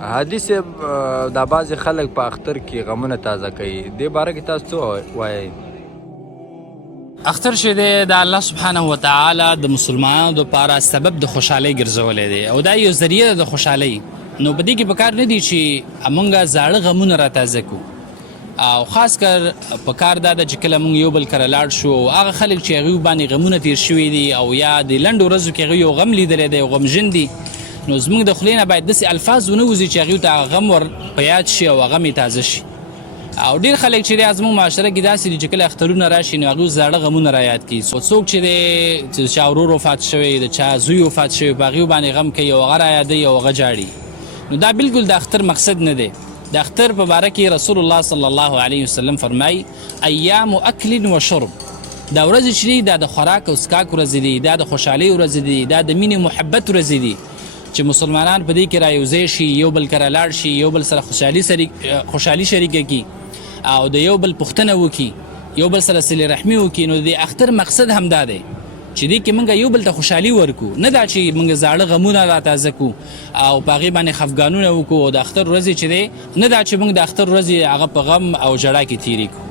هادي صاحب دا بعضې خلک په اختر کې غمونه تازه کوي دې باره کې تاسو څه وایئ؟ اختر چې دی د الله سبحانه وتعالی د مسلمانانو دپاره سبب د خوشحالۍ ګرځولی دی او دا یو ذریعه ده د خوشحالۍ. نو په دې کې پکار نه دي چې موږ زاړه غمونه را تازه کړو او خاص کر پکار دا ده چې کله موږ یو بل کره لاړ شو هغه خلک چې هغوی باندې غمونه تیر شوي دي او یا د لنډو ورځو کې هغوی یو غم لیدلی دی او غمژن دي، نو زموږ د خولې نه باید داسې الفاظ ونه وځي چې هغوی ته غم ور په یاد شي او غم یې تازه شي. او ډیر خلک چې دی زموږ معاشره کې داسې دي چې کله اخترونه راشي نو هغوی زاړه غمونه را یاد کړي. څوک چې دی چې چا ورور وفات شوی د چا زوی وفات شوی په هغوی باندې غم کوي او هغه را یادوي او هغه جاړي. نو دا بالکل د اختر مقصد نه دی. د اختر په باره کې رسول الله صلی الله علیه وسلم فرمایي ایام اکل و شرب، دا ورځې چې دی دا د خوراک او څښاک ورځې دي، دا د خوشحالۍ ورځې دي، دا د مینې محبت ورځې دي چې مسلمانان په دې کې را یوځای شي، یو بل کره لاړ شي، یو بل سره خوشحالي شریکه کړي او د یو بل پوښتنه وکړي، یو بل سره صلې رحمي وکړي. نو د اختر مقصد همدا دی چې دې کې موږ یو بل ته خوشحالي ورکو، نه دا چې موږ زاړه غمونه را تازه کړو او په هغې باندې خفګانونه وکړو او د اختر ورځې چې دی نه دا چې موږ د اختر ورځې هغه په غم او ژړا کې تېرې کړو.